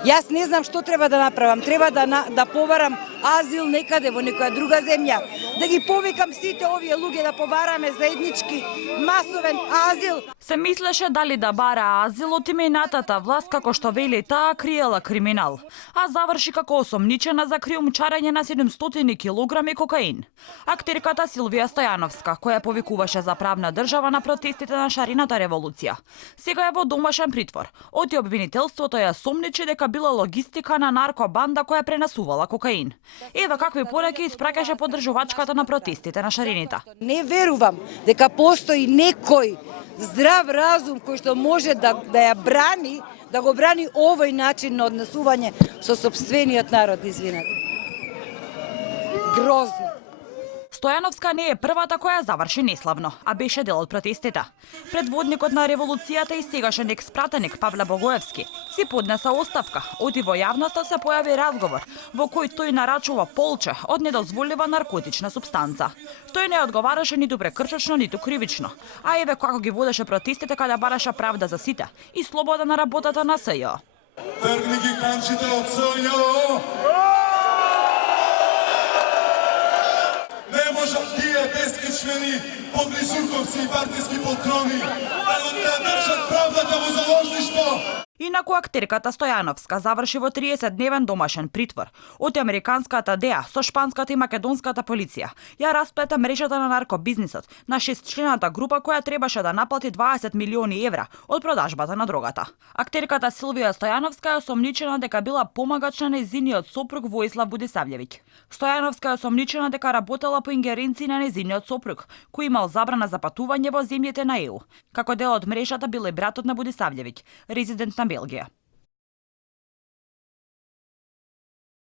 Јас не знам што треба да направам. Треба да побарам азил некаде во некоја друга земја. Да ги повикам сите овие луѓе да побараме заеднички масовен азил. Се мислеше дали да бара азил од именатата власт, како што вели таа криела криминал, а заврши како осомничена за криумчарење на 700 килограми кокаин. Актерката Силвија Стојановска, која повикуваше за правна држава на протестите на шарината револуција, сега е во домашен притвор. Оти обвинителството ја сомничи дека била логистика на наркобанда која пренесувала кокаин. Ева какви пораки испраќаше поддржувачката на протестите на шарините. Не верувам дека постои некој здрав разум кој што може да ја брани, да го брани овој начин на однесување со сопствениот народ, извинете. Грозно. Стојановска не е првата која заврши неславно, а беше дел од протестите. Предводникот на револуцијата и сегашен екс-пратеник Павле Богоевски си поднеса оставка. Оти во јавноста се појави разговор во кој тој нарачува полче од недозволива наркотична супстанца. Тој не одговараше ниту прекршочно, ниту кривично, а еве како ги водеше протестите каде бараше правда за сите и слобода на работата на СЈО. Тргни ги канчите од СЈО! Не можат тие безкричнени подлизуковци и партиски полтрони да држат правдата во заложништво. Инаку актерката Стојановска заврши во 30-дневен домашен притвор. Од американската ДЕА со шпанската и македонската полиција ја расплета мрежата на наркобизнисот на 6-члената група која требаше да наплати 20 милиони евра од продажбата на дрогата. Актерката Силвија Стојановска е осомничена дека била помагач на нејзиниот сопруг Воислав Будисављевиќ. Стојановска е осомничена дека работела по ингеренции на нејзиниот сопруг, кој имал забрана за патување во земјите на ЕУ. Како дел од мрежата бил и братот на Будисављевиќ, резидент на Белгија.